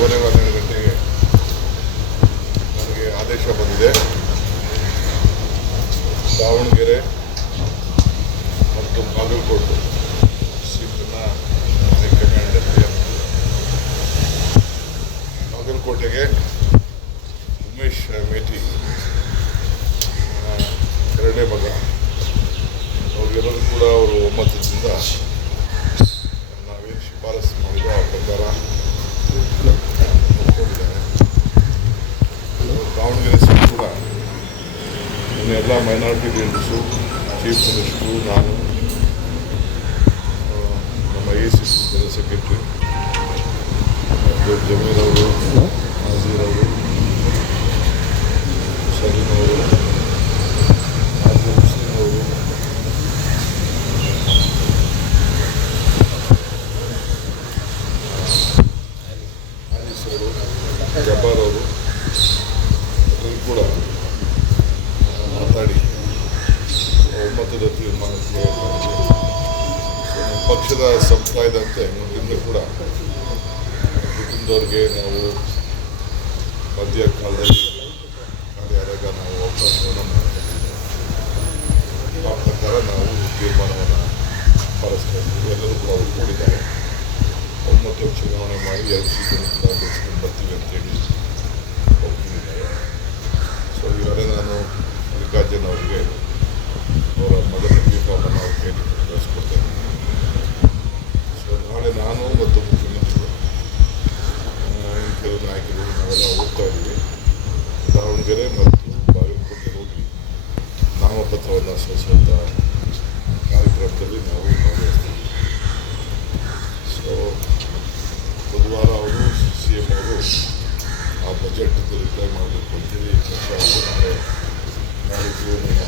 12 ಗಂಟೆಗೆ ನನಗೆ ಆದೇಶ ಬಂದಿದೆ. ದಾವಣಗೆರೆ ಮತ್ತು ಬಾಗಲಕೋಟೆ ಸೀಟನ್ನು ಹೈಕಮಾಂಡ್ ಬಾಗಲಕೋಟೆಗೆ ಉಮೇಶ್ ಮೇಟಿ ಎರಡನೇ ಮಗ ಅವ್ರಿಗೆಲ್ಲರೂ ಕೂಡ ಅವರು ಒಮ್ಮತದಿಂದ ನಾವೇನು ಶಿಫಾರಸು ಮಾಡಿದೋ ಆ ಪ್ರಕಾರ ಒಪ್ಕೊಂಡಿದ್ದಾರೆ. ದಾವಣಗೆರೆ ಸೀಟ್ ಕೂಡ ಎಲ್ಲ ಮೈನಾರಿಟಿ ಲೀಡರ್ಸು, ಚೀಫ್ ಮಿನಿಸ್ಟ್ರು, ನಾನು, ನಮ್ಮ ACC ಜನರಲ್ ಸೆಕ್ರೆಟರಿ ಜಮೀರ್ ಅವರು, ನಾಜೀರ್ ಅವರು, ಸಲೀಮ್ ಅವರು, ಹುಸೇನ್ ಅವರು, ಆನೀಸ್ ಅವರು, ಜಬ್ಬಾರ್ ಅವರು ಎಲ್ಲರೂ ಕೂಡ ಮಾತಾಡಿ ಒಮ್ಮತದ ತೀರ್ಮಾನಕ್ಕೆ ನಮ್ಮ ಪಕ್ಷದ ಸಂಪ್ರದಾಯದಂತೆ ಮುಂದಿನ ಕೂಡ ಕುಟುಂಬದವ್ರಿಗೆ ನಾವು ಮಧ್ಯ ಕಾಲದಲ್ಲಿ ಖಾಲಿಯಾದಾಗ ನಾವು ಅವಕಾಶವನ್ನು ಮಾಡಿಕೊಂಡಿದ್ದೇವೆ. ಆ ಪ್ರಕಾರ ನಾವು ತೀರ್ಮಾನವನ್ನು ಪಾಲಿಸ್ಕೊಂಡು ಎಲ್ಲರೂ ಕೂಡ ಒಪ್ಕೊಂಡಿದ್ದಾರೆ. ಒಮ್ಮತ ಚುನಾವಣೆ ಮಾಡಿ 2 ಸೀಟನ್ನು ಕೂಡ ಗೆಲ್ಸ್ಕೊಂಡು ಬರ್ತೀವಿ ಅಂತೇಳಿ ಒಪ್ಕೊಂಡಿದ್ದಾರೆ. ಸೊ ಈಗಾಗಲೇ ನಾನು ಮಲ್ಲಿಕಾರ್ಜುನ್ ಅವರಿಗೆ ಅವರ ಮೊದಲ ಫಾರ್ಮನ್ನು ಅವ್ರ ಕೈಲಿ ಕಳಿಸ್ಕೊಡ್ತೇನೆ. ಸೊ ನಾಳೆ ನಾನು ಮತ್ತು ಮುಖ್ಯಮಂತ್ರಿಗಳು ಕೆಲವು ನಾಯಕರು ನಾವೆಲ್ಲ ಹೋಗ್ತಾ ಇದ್ದೀವಿ. ದಾವಣಗೆರೆ ಮತ್ತು ಬಾಗಲಕೋಟೆ ಹೋಗಿ ನಾಮಪತ್ರವನ್ನು ಸಲ್ಲಿಸುವಂಥ ಕಾರ್ಯಕ್ರಮದಲ್ಲಿ ನಾವು ಭಾಗವಹಿಸ್ತೀವಿ. ಸೊ ಬುಧವಾರ ಅವರು CM ಅವರು ಆ ಬಜೆಟ್ ರಿಪ್ಲೈ ಮಾಡಬೇಕು ಅಂತೇಳಿ ಚರ್ಚೆ ಆಗಿ ನಾಡಿದ್ದು ನಮ್ಮ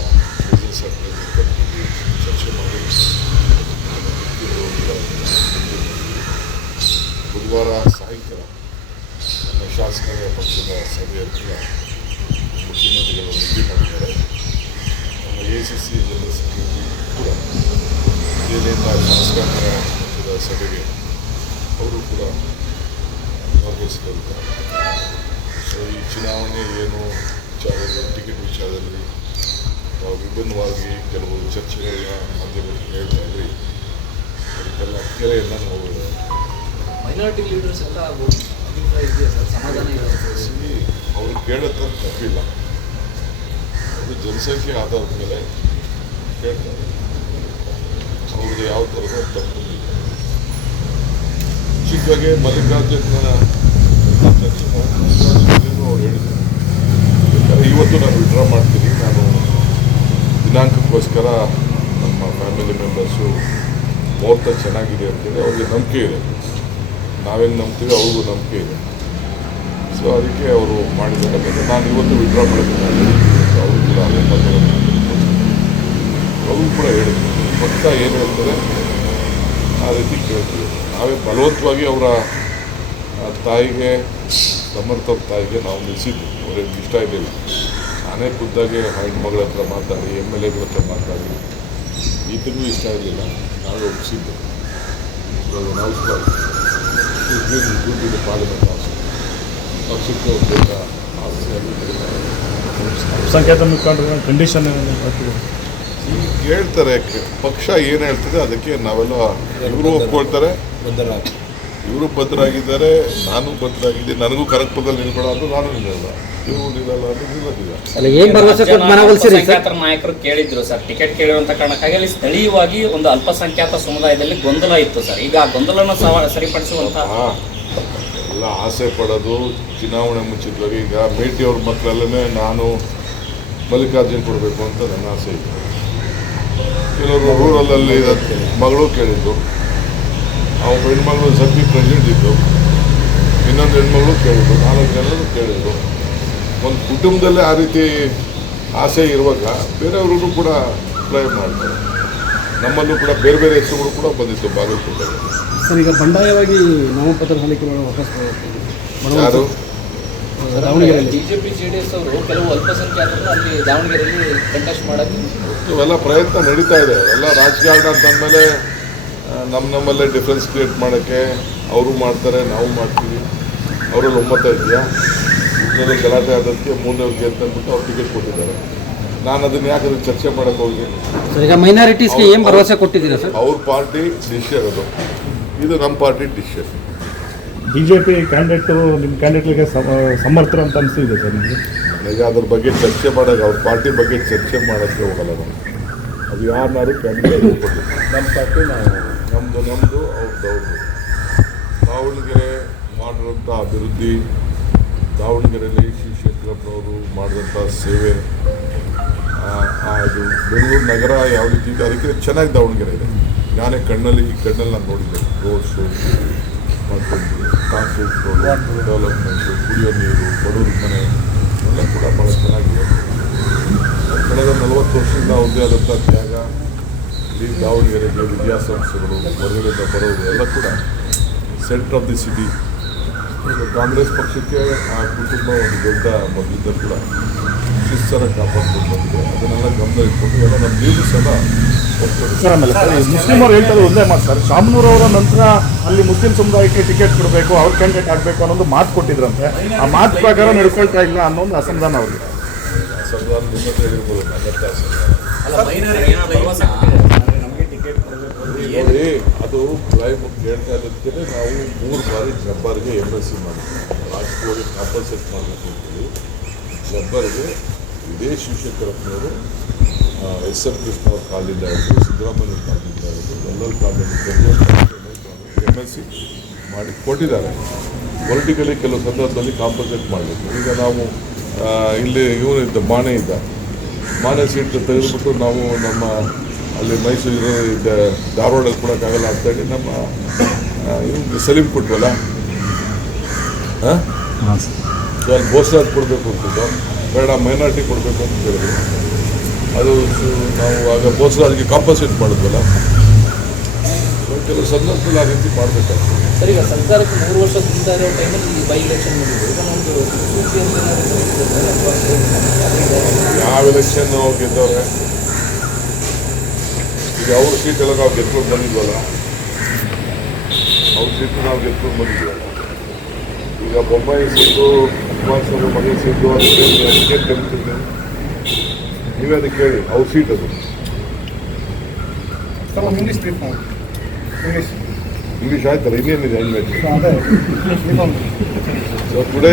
ಬಿಸ್ನೆಸ್ ಅಡ್ವೈಸರ್ಗಳಿಗೆ ಚರ್ಚೆ ಮಾಡಿ ಬುಧವಾರ ಸಾಯಂಕಾಲ ನಮ್ಮ ಶಾಸಕರ ಪಕ್ಷದ ಸಭೆಯಲ್ಲಿ ಕೂಡ ಮುಖ್ಯಮಂತ್ರಿಗಳು ಭೇಟಿ ಮಾಡಿದ್ದಾರೆ. ನಮ್ಮ ACC ಜನರಲ್ ಸೆಕ್ರೆಟರಿ ಕೂಡ ದೆಹಲಿಯಿಂದ ಶಾಸಕಾಂಗ ಪಕ್ಷದ ಸಭೆಗೆ ಅವರು ಕೂಡ ಭಾಗವಹಿಸಲಿದ್ದಾರೆ. ಸೊ ಈ ಚುನಾವಣೆ ಏನು ವಿಚಾರದಲ್ಲಿ, ಟಿಕೆಟ್ ವಿಚಾರದಲ್ಲಿ ವಿಭಿನ್ನವಾಗಿ ಕೆಲವು ಚರ್ಚೆಗಳ ಮಾಧ್ಯಮದಲ್ಲಿ ಹೇಳ್ತಾ ಇದ್ರಿ, ಅದಕ್ಕೆಲ್ಲ ಕೆರೆಯನ್ನು ನಾವು ಮೈನಾರಿಟಿ ಲೀಡರ್ಸ್ ಎಲ್ಲ ಅಭಿಪ್ರಾಯ ಇದೆಯಾ ಸರ್? ಸಮಾಧಾನ ಅವರು ಕೇಳೋದ್ರ ತಪ್ಪಿಲ್ಲ. ಅದು ಜನಸಂಖ್ಯೆ ಆಧಾರದ ಮೇಲೆ ಕೇಳ್ತಾರೆ. ಅವ್ರದ್ದು ಯಾವ ಥರದ ತಪ್ಪು ಇಲ್ಲ. ಚಿಕ್ಕದಾಗೆ ಮಲ್ಲಿಕಾರ್ಜುನ ಅವ್ರು ಹೇಳಿದ್ರು, ಇವತ್ತು ನಾನು ವಿಡ್ರಾ ಮಾಡ್ತೀನಿ, ನಾನು ದಿನಾಂಕಕ್ಕೋಸ್ಕರ ನಮ್ಮ ಫ್ಯಾಮಿಲಿ ಮೆಂಬರ್ಸು ಮುಹೂರ್ತ ಚೆನ್ನಾಗಿದೆ ಅಂತೇಳಿ ಅವ್ರಿಗೆ ನಂಬಿಕೆ ಇದೆ. ನಾವೇನು ನಂಬ್ತೀವಿ ಅವ್ರಿಗೂ ನಂಬಿಕೆ ಇದೆ. ಸೊ ಅದಕ್ಕೆ ಅವರು ಮಾಡಿದ್ದಾರೆ. ನಾನು ಇವತ್ತು ವಿಡ್ರಾ ಮಾಡಬೇಕಾದ್ರೆ ಅವರು ಕೂಡ ಅದೇ ಮಾತನ್ನು ಅವರು ಕೂಡ ಹೇಳಿದ್ರು, ಪಕ್ಷ ಏನು ಹೇಳ್ತಾರೆ ಆ ರೀತಿ ಕೇಳ್ತೀವಿ. ನಾವೇ ಬಲವಂತವಾಗಿ ಅವರ ತಾಯಿಗೆ, ಸಮರ್ಥ ತಾಯಿಗೆ ನಾವು ನಿಲ್ಲಿಸಿದ್ವಿ. ಅವ್ರಿಗೆ ಇಷ್ಟ ಇರಲಿಲ್ಲ. ನಾನೇ ಖುದ್ದಾಗಿ ಹೆಣ್ಮಗಳ ಹತ್ರ ಮಾತಾಡಿ, MLAಗಳ ಹತ್ರ ಮಾತಾಡಿ, ಈತನಿಗೂ ಇಷ್ಟ ಇರಲಿಲ್ಲ. ನಾವೇ ಒಪ್ಪಿಸಿದ್ದು. ನಾವು ದುಡ್ಡಿಗೆ ಪಾರ್ಲಿಮೆಂಟ್ ಪಕ್ಷಕ್ಕೆ ಹೋಗ್ಬೇಕ ಆಸೆಯಾಗಿ ಸಂಖ್ಯಾತ ಮುಖಂಡರ ಕಂಡೀಷನ್ ಈಗ ಹೇಳ್ತಾರೆ. ಪಕ್ಷ ಏನು ಹೇಳ್ತದೆ ಅದಕ್ಕೆ ನಾವೆಲ್ಲ ಇವರು ಒಪ್ಕೊಳ್ತಾರೆ. ಇವರು ಬದ್ಧರಾಗಿದ್ದಾರೆ, ನಾನು ಬದ್ಧರಾಗಿದ್ದೀನಿ. ನನಗೂ ಕನಕಪುರದಲ್ಲಿ ನಿಲ್ಬೇಡ ಅದು ನಾನು ನಿಲ್ಲಲ್ಲ, ಇವರು ನಿಲ್ಲಲ್ಲ ಅದು ನಿಲ್ಲೋದಿಲ್ಲ. ಅಲ್ಪಸಂಖ್ಯಾತರ ನಾಯಕರು ಕೇಳಿದ್ರು ಸರ್, ಟಿಕೆಟ್ ಕೇಳಿರುವಂತ ಕಾರಣಕ್ಕಾಗಿ ಅಲ್ಲಿ ಸ್ಥಳೀಯವಾಗಿ ಒಂದು ಅಲ್ಪಸಂಖ್ಯಾತ ಸಮುದಾಯದಲ್ಲಿ ಗೊಂದಲ ಇತ್ತು ಸರ್. ಈಗ ಆ ಗೊಂದಲನ ಸರಿಪಡಿಸುವಂತ ಎಲ್ಲ ಆಸೆ ಪಡೋದು ಚುನಾವಣೆ ಮುಂಚಿತವಾಗಿ. ಈಗ ಮೇಟಿ ಅವ್ರ ಮಕ್ಕಳಲ್ಲೇ ನಾನು ಮಲ್ಲಿಕಾರ್ಜುನ್ ಕೊಡಬೇಕು ಅಂತ ನನ್ನ ಆಸೆ ಇತ್ತು. ಕೆಲವರು ರೂರಲಲ್ಲಿ ಮಗಳು ಕೇಳಿದ್ದು, ಅವ್ರ ಹೆಣ್ಮಗಳು ಸಭ್ಯ ಪ್ರೆಸಿಡೆಂಟ್ ಇದ್ದು, ಇನ್ನೊಂದು ಹೆಣ್ಮಗಳು ಕೇಳಿದ್ರು, 4 ಜನರು ಕೇಳಿದ್ರು. ಒಂದು ಕುಟುಂಬದಲ್ಲೇ ಆ ರೀತಿ ಆಸೆ ಇರುವಾಗ ಬೇರೆಯವ್ರಿಗೂ ಕೂಡ ಅಪ್ಲೈ ಮಾಡ್ತಾರೆ. ನಮ್ಮಲ್ಲೂ ಕೂಡ ಬೇರೆ ಬೇರೆ ಹೆಸರುಗಳು ಕೂಡ ಬಂದಿತ್ತು ಬಾಗಲಕೋಟೆಗೆ. ಸರ್, ಈಗ ಬಂಡಾಯವಾಗಿ ನಾಮಪತ್ರ ಸಲ್ಲಿಕೆ ವಾಪಸ್ ಯಾರು ದಾವಣಗೆರೆಯಲ್ಲಿ ಬಿಜೆಪಿ JDS ಅವರು ಕೆಲವು ಅಲ್ಪಸಂಖ್ಯಾತರನ್ನು ಅಲ್ಲಿ ದಾವಣಗೆರೆಯಲ್ಲಿ ಕಂಟೆಸ್ಟ್ ಮಾಡೋಕ್ಕೆ ಇವೆಲ್ಲ ಪ್ರಯತ್ನ ನಡೀತಾ ಇದೆ. ಎಲ್ಲ ರಾಜಕಾರಣ ಅಂತಂದಮೇಲೆ ನಮ್ಮಲ್ಲೇ ಡಿಫ್ರೆನ್ಸ್ ಕ್ರಿಯೇಟ್ ಮಾಡೋಕ್ಕೆ ಅವರು ಮಾಡ್ತಾರೆ, ನಾವು ಮಾಡ್ತೀವಿ. ಅವರಲ್ಲಿ ಒಮ್ಮತ ಇದೆಯಾ, ಇದರಲ್ಲಿ ಗಲಾಟೆ ಆದದಕ್ಕೆ ಮೂರನೇವ್ರಿಗೆ ಅಂತ ಅಂದ್ಬಿಟ್ಟು ಅವ್ರು ಟಿಕೆಟ್ ಕೊಟ್ಟಿದ್ದಾರೆ. ನಾನು ಅದನ್ನು ಯಾಕೆ ಅದನ್ನು ಚರ್ಚೆ ಮಾಡೋಕ್ಕೆ ಹೋಗಿ. ಸರ್ ಈಗ ಮೈನಾರಿಟೀಸ್ಗೆ ಏನು ಭರವಸೆ ಕೊಟ್ಟಿದ್ದೀರಾ ಸರ್? ಅವ್ರ ಪಾರ್ಟಿ ಡಿಸಿಷನ್ ಅದು, ಇದು ನಮ್ಮ ಪಾರ್ಟಿ ಡಿಸಿಷನ್. ಬಿಜೆಪಿ ಕ್ಯಾಂಡಿಡೇಟು ನಿಮ್ಮ ಕ್ಯಾಂಡಿಡೇಟ್ಗೆ ಸಮರ್ಥರು ಅಂತ ಅನಿಸ್ತಿದೆ ಸರ್ ನಿಮಗೆ? ನನಗೆ ಅದ್ರ ಬಗ್ಗೆ ಚರ್ಚೆ ಮಾಡೋಕ್ಕೆ, ಅವ್ರ ಪಾರ್ಟಿ ಬಗ್ಗೆ ಚರ್ಚೆ ಮಾಡೋಕ್ಕೆ ಹೋಗಲ್ಲ ನಾನು. ಅದು ಯಾರನ್ನಾರು ಕ್ಯಾಂಡಿಡೇಟ್ ಕೊಡಲಿ. ನಮ್ಮ ಪಾರ್ಟಿ ನಮ್ಮದು ಅವ್ರದ್ದು. ದಾವಣಗೆರೆ ಮಾಡಿರೋಂಥ ಅಭಿವೃದ್ಧಿ, ದಾವಣಗೆರೆಯಲ್ಲಿ ಶಿವಶಂಕರಪ್ಪನವರು ಮಾಡಿದಂಥ ಸೇವೆ, ಅದು ಬೆಂಗಳೂರು ನಗರ ಯಾವ ರೀತಿ ಇದೆ ಅದಕ್ಕೆ ಚೆನ್ನಾಗಿ ದಾವಣಗೆರೆ ಇದೆ. ನಾನೇ ಈ ಕಣ್ಣಲ್ಲಿ ನಾನು ನೋಡಿದ್ದೆ. ರೋಡ್ಸು ಮಾಡ್ಕೊಂಡು, ಕಾಂಕ್ರೀಟ್ ರೋಡ್ ಡೆವಲಪ್ಮೆಂಟು, ಕುಡಿಯೋ ನೀರು, ಬಡವ್ರ ಮನೆ ಎಲ್ಲ ಕೂಡ ಭಾಳ ಚೆನ್ನಾಗಿದೆ. ಕಳೆದ 40 ವರ್ಷದಿಂದ ಒಂದೇ ಆದಂಥ ತ್ಯಾಗ. ಈ ದಾವಣಗೆರೆಗೆ ವಿದ್ಯಾಸಂಸ್ಥೆಗಳು, ಹೊರಗಡೆಯಿಂದ ಬರೋರು ಎಲ್ಲ ಕೂಡ centre of the city. Congress ಪಕ್ಷಕ್ಕೆ ಆ ಕುಟುಂಬ ಒಂದು ದೊಡ್ಡ ಮೊದಲಿಂದ ಕೂಡ ಶಿಸ್ತರ ಕಾಪಾಡ್ಕೊಂಡು ಬಂದಿದೆ. ಅದನ್ನೆಲ್ಲ ಗಮನ ಇಟ್ಕೊಂಡು ಎಲ್ಲ ನಮ್ಮ ಲೀಡರ್ಸ್ ಎಲ್ಲ ಹೋಗ್ತಾರೆ. ಸರ್ ಆಮೇಲೆ ಮುಸ್ಲಿಂ ಅವ್ರು ಹೇಳ್ತಾರೆ ಒಂದೇ ಮಾತು ಸರ್, ಶಾಮನೂರವರ ನಂತರ ಅಲ್ಲಿ ಮುಸ್ಲಿಂ ಸಮುದಾಯಕ್ಕೆ ಟಿಕೆಟ್ ಕೊಡಬೇಕು, ಅವ್ರ ಕ್ಯಾಂಡಿಡೇಟ್ ಆಗಬೇಕು ಅನ್ನೋದು ಮಾತು ಕೊಟ್ಟಿದ್ರಂತೆ. ಆ ಮಾತು ಪ್ರಕಾರ ನಡ್ಕೊಳ್ತಾ ಇಲ್ಲ ಅನ್ನೋ ಒಂದು ಅಸಮಾಧಾನ ಅವ್ರಿಗೆ. ಅಸಮಾಧಾನ ನಿಮ್ಮತ್ರ ಹೇಳಿರ್ಬೋದು, ನನ್ನತ್ರ ಅಸಮಾಧಾನ ನೋಡಿ. ಅದು ಪ್ರೈಮ್ ಹೇಳ್ತಾ ಇರೋದಕ್ಕೆ ನಾವು 3 ಬಾರಿ ಜಬ್ಬರ್ಗೆ MSc ಮಾಡಿದ್ವಿ. ರಾಜಕೀಯವಾಗಿ ಕಾಂಪನ್ಸೇಟ್ ಮಾಡಬೇಕು ಅಂತೇಳಿ ಜಬ್ಬರ್ಗೆ ಇದೇ ಶಿವಶಂಕರಪ್ಪನವರು, SN ಕೃಷ್ಣ ಅವ್ರ ಕಾಲಿಂದ ಹಿಡಿದು, ಸಿದ್ದರಾಮಯ್ಯ ಕಾಲಿಂದ ಹಿಡಿದು ಎಲ್ಲರ ಕಾಲಿಂದ MSc ಮಾಡಿ ಕೊಟ್ಟಿದ್ದಾರೆ. ಪೊಲಿಟಿಕಲಿ ಕೆಲವು ಸಂದರ್ಭದಲ್ಲಿ ಕಾಂಪನ್ಸೇಟ್ ಮಾಡಬೇಕು. ಈಗ ನಾವು ಇಲ್ಲಿ ಇವನಿದ್ದ ಮಾನೆ ಸೀಟ್ ತೆಗೆದುಬಿಟ್ಟು ನಾವು ನಮ್ಮ ಅಲ್ಲಿ ಮೈಸೂರು ಧಾರವಾಡಲ್ಲಿ ಕೊಡೋಕ್ಕಾಗಲ್ಲ ಅಂತೇಳಿ ನಮ್ಮ ಇವ್ನಿಗೆ ಸಲೀಂ ಕೊಟ್ವಲ್ಲ, ಸೊ ಅಲ್ಲಿ ಬೋಸರಾಜ್ ಕೊಡಬೇಕು ಅಂತಿದ್ದು, ಬೇಡ ಮೈನಾರಿಟಿ ಕೊಡಬೇಕು ಅಂತ ಹೇಳಿದ್ರು. ಅದು ನಾವು ಆಗ ಬೋಸರಾಜ್ಗೆ ಕಾಂಪನ್ಸೇಟ್ ಮಾಡಿದ್ವಲ್ಲ. ಕೆಲವು ಸಂದರ್ಭದಲ್ಲಿ ಆ ರೀತಿ ಮಾಡಬೇಕಾಗ್ತದೆ. ಸರ್ ಈಗ ಸರ್ಕಾರಕ್ಕೆ 3 ವರ್ಷದಿಂದ ಇರೋ ಟೈಮಲ್ಲಿ ಈ ಬೈ ಎಲೆಕ್ಷನ್ ಮಾಡಿದ್ರು. ಈಗ ನಮ್ಮದು ಯಾವ ಎಲೆಕ್ಷನ್ ನಾವು ಗೆದ್ದವ್ರೆ? ಈಗ ಅವ್ರ ಸೀಟೆಲ್ಲ ನಾವು ಗೆದ್ಕೊಂಡು ಬಂದಿದ್ವಲ್ಲ, ಅವ್ರ ಸೀಟು ನಾವು ಗೆದ್ಕೊಂಡು ಬಂದಿದ್ವಲ್ಲ. ಈಗ ಬೊಂಬಾಯಿ ಸೀಟು, ಕುಮಾರಸ್ವಾಮಿ ಮನೆ ಸೀಟು, ಅದಕ್ಕೆ ಕರೀತಿದ್ದೆ. ನೀವೇ ಅದಕ್ಕೆ ಕೇಳಿ, ಅವ್ರ ಸೀಟ್ ಅದು. ಇಂಗ್ಲೀಷ್ ಆಯ್ತಲ್ಲ, ಇನ್ನೇನಿದೆ ಹೆಂಗೆ? So today